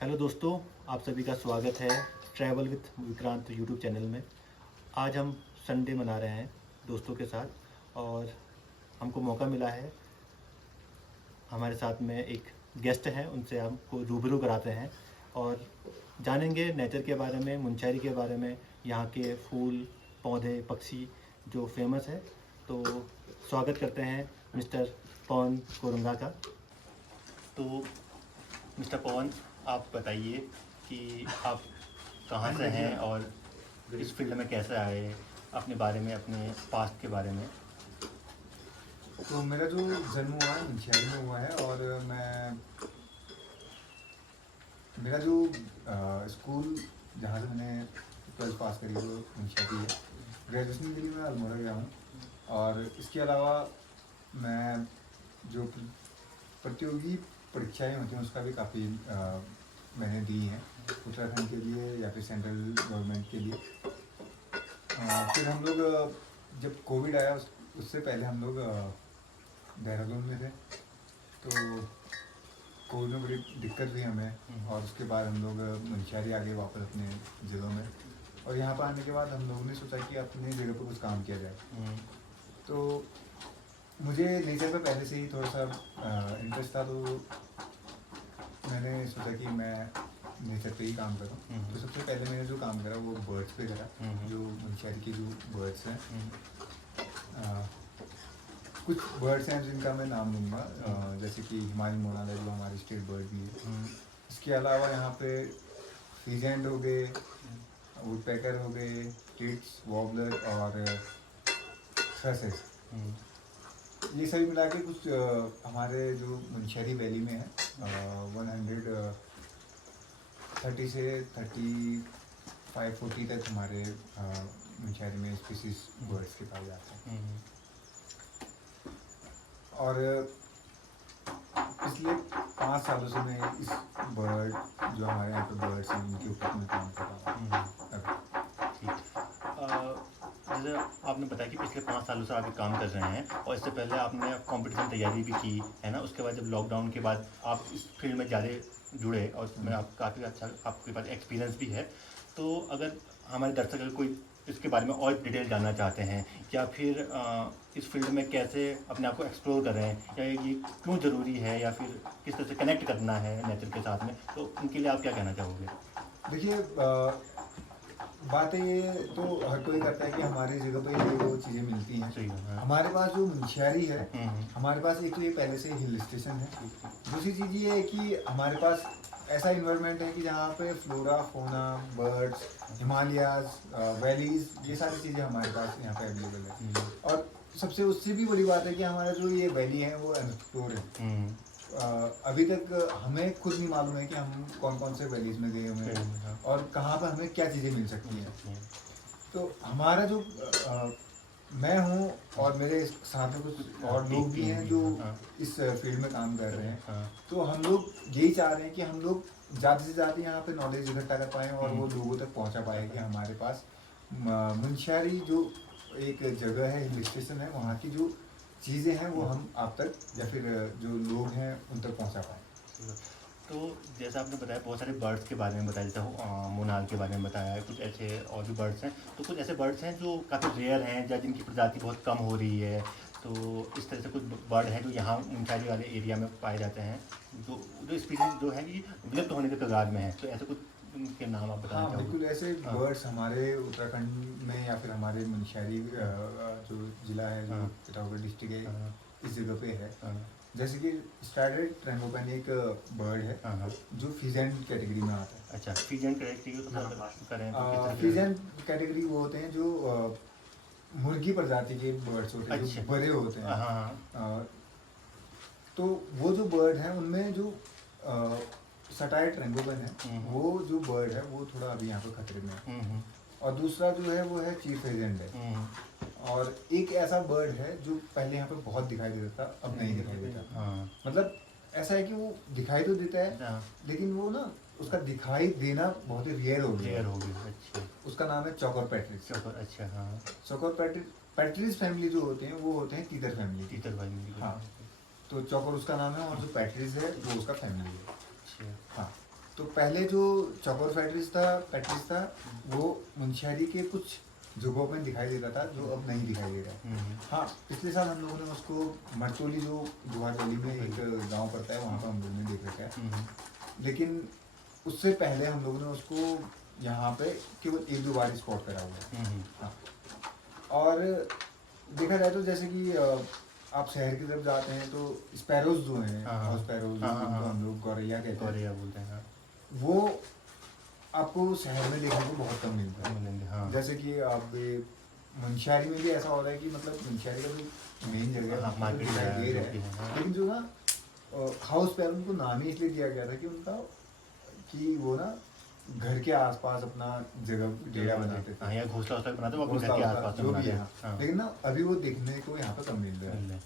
Hello दोस्तों, आप सभी का स्वागत है travel with Vikrant YouTube channel में। आज हम संडे मना रहे हैं दोस्तों के साथ और हमको मौका मिला है। हमारे साथ में एक गेस्ट हैं, उनसे आपको रूबरू कराते हैं और जानेंगे नेचर के बारे में, मुनस्यारी के बारे में, यहाँ के फूल पौधे पक्षी जो फेमस है। तो स्वागत करते हैं मिस्टर पवन कोरंगा का। तो मिस्टर पवन, आप बताइए कि आप कहाँ से हैं और इस फील्ड में कैसे आए, अपने बारे में, अपने पास्ट के बारे में। तो मेरा जो जन्म हुआ है मुनस्यारी में हुआ है और मेरा जो स्कूल जहाँ से मैंने 12th पास करी वो मुनस्यारी है। ग्रेजुएशन के लिए मैं अल्मोड़ा गया हूँ और इसके अलावा मैं जो प्रतियोगी परीक्षाएं होती हैं उसका भी काफ़ी मैंने दी हैं, उत्तराखंड के लिए या फिर सेंट्रल गवर्नमेंट के लिए। फिर हम लोग जब कोविड आया उससे पहले हम लोग देहरादून में थे, तो कोविड में बड़ी दिक्कत हुई हमें और उसके बाद हम लोग मुनस्यारी आ गए वापस अपने ज़िलों में। और यहाँ पर आने के बाद हम लोगों ने सोचा कि अपनी जगह पर कुछ काम किया जाए। तो मुझे नेचर पर पहले से ही थोड़ा सा इंटरेस्ट था, तो मैंने सोचा कि मैं नेचर पे ही काम करूँ। तो सबसे पहले मैंने जो काम करा वो बर्ड्स पे करा, जो मुनस्यारी की जो बर्ड्स हैं। कुछ बर्ड्स हैं जिनका मैं नाम लूँगा, जैसे कि हिमालयन मोनाल जो हमारी स्टेट बर्ड भी है। इसके अलावा यहाँ पे फीजेंट हो गए, वुडपेकर हो गए, टिट्स, वॉबलर और थ्रसेस। ये सभी मिला के कुछ हमारे जो मुनस्यारी वैली में है 130 से 35-40 तक हमारे मुनस्यारी में स्पीसीज बर्ड्स के पाए जाते हैं। और पिछले 5 सालों से मैं इस बर्ड जो हमारे यहाँ पे बर्ड्स हैं उनके ऊपर मैं काम कर रहा हूँ। जैसे आपने बताया कि पिछले 5 सालों से आप ये काम कर रहे हैं और इससे पहले आपने कंपटीशन तैयारी भी की है ना। उसके बाद जब लॉकडाउन के बाद आप इस फील्ड में ज़्यादा जुड़े और उसमें आप काफ़ी अच्छा आपके पास एक्सपीरियंस भी है। तो अगर हमारे दर्शक अगर कोई इसके बारे में और डिटेल जानना चाहते हैं या फिर इस फील्ड में कैसे अपने आप को एक्सप्लोर कर रहे हैं या ये क्यों ज़रूरी है या फिर किस तरह से कनेक्ट करना है नेचर के साथ में, तो उनके लिए आप क्या कहना चाहोगे? देखिए, बात ये तो हर कोई करता है कि हमारी जगह पे ये वो चीज़ें मिलती हैं। सही है। हमारे पास जो मुनस्यारी है, हमारे पास एक तो ये पहले से हिल स्टेशन है। दूसरी चीज़ ये है कि हमारे पास ऐसा इन्वायरमेंट है कि जहाँ पे flora fauna birds Himalayas valleys ये सारी चीज़ें हमारे पास यहाँ पे अवेलेबल है। और सबसे उससे भी बड़ी बात है कि हमारा जो ये वैली है वो अनएक्सप्लोर है। अभी तक हमें खुद नहीं मालूम है कि हम कौन कौन से वैलीज में गए हुए हैं और कहाँ पर हमें क्या चीज़ें मिल सकती हैं। तो हमारा जो मैं हूँ और मेरे साथ में कुछ और लोग भी हैं जो इस फील्ड में काम कर रहे हैं। तो हम लोग यही चाह रहे हैं कि हम लोग ज़्यादा से ज़्यादा यहाँ पे नॉलेज इकट्ठा कर पाएँ और वो लोगों तक पहुँचा पाए कि हमारे पास मुनस्यारी जो एक जगह है, हिल स्टेशन है, वहाँ की जो चीज़ें हैं वो हम आप तक या फिर जो लोग हैं उन तक पहुँचा पाएँ। तो जैसा आपने बताया बहुत सारे बर्ड्स के बारे में बताया, जैसे मोनाल के बारे में बताया है, कुछ ऐसे और भी बर्ड्स हैं। तो कुछ ऐसे बर्ड्स हैं जो काफ़ी रेयर हैं या जिनकी प्रजाति बहुत कम हो रही है। तो इस तरह से कुछ बर्ड हैं जो यहाँ मुनस्यारी वाले एरिया में पाए जाते हैं, जो जो स्पीसीज जो है कि विलुप्त होने के कगार में है। तो ऐसे कुछ उनके नाम आप बताना हाँ चाहोगे? बिल्कुल, ऐसे बर्ड्स हमारे उत्तराखंड में या फिर हमारे मुनस्यारी जो ज़िला है, जो पिथौरागढ़ डिस्ट्रिक्ट है, इस जगह पे है। जैसे कि स्ट्राइडेड ट्रैंगोपैन एक बर्ड है जो फीजेंट कैटेगरी में आता है। अच्छा, फीजेंट कैटेगरी को थोड़ा करें तो किस तरह से? फीजेंट कैटेगरी वो होते हैं जो मुर्गी प्रजाति के बर्ड्स होते हैं, जो बड़े होते हैं। तो वो जो बर्ड हैं उनमें जो सटाइड ट्रैंगोपैन है, वो जो बर्ड है वो थोड़ा अभी यहाँ पे खतरे में है। और दूसरा जो है वो है चीफ फेजेंट है। और एक ऐसा बर्ड है जो पहले यहाँ पे बहुत दिखाई देता था, अब नहीं दिखाई देता। मतलब ऐसा है कि वो दिखाई तो देता है लेकिन वो ना उसका दिखाई देना बहुत ही रेयर हो गया। अच्छा, उसका नाम है चौकर पैट्रिस। अच्छा, हाँ। चौकर पैट्रिस फैमिली जो होते हैं वो होते हैं तीतर फैमिली। तीतर फैमिली। हाँ, तो चौकर उसका नाम है और जो पैट्रिस है वो उसका फैमिली है। हाँ, तो पहले जो चौकोर पैट्रिस था वो मुंशियारी के कुछ जगहों में दिखाई देता था जो अब नहीं दिखाई दे रहा है। हाँ, पिछले साल हम लोगों ने उसको मरचोली जो गुहाचोली में एक गांव पड़ता है वहाँ पर हम लोगों ने देख रखा है, लेकिन उससे पहले हम लोगों ने उसको यहाँ पे केवल 1-2 बार स्पॉट करा हुआ है। हाँ, और देखा जाए तो जैसे कि आप शहर की तरफ जाते हैं तो स्पैरोज जो हैं, हाउस स्पैरोज जिनको हम लोग गौरैया कहते हैं, गौरैया बोलते हैं, वो आपको शहर में देखने को बहुत कम मिलता है। मिलेंगे, हाँ। जैसे कि आप मुंशियारी में भी ऐसा हो रहा है कि मतलब मुंशियारी का जो मेन जगह है हाँ, वहाँ मार्केट पे दिखाई दे है, रहा है, हाँ। लेकिन जो ना हाउस स्पैरो उनको नाम ही इसलिए दिया गया था कि उनका कि वो ना घर के आसपास अपना जगह डेरा बनाते थे, हाँ, या घोंसला वोसला बनाते हैं, वो अपने घर घोंसला के वोसला आसपास जो भी बनाते है। हैं। हाँ। लेकिन ना अभी वो देखने को यहाँ पर कम मिल रहा है।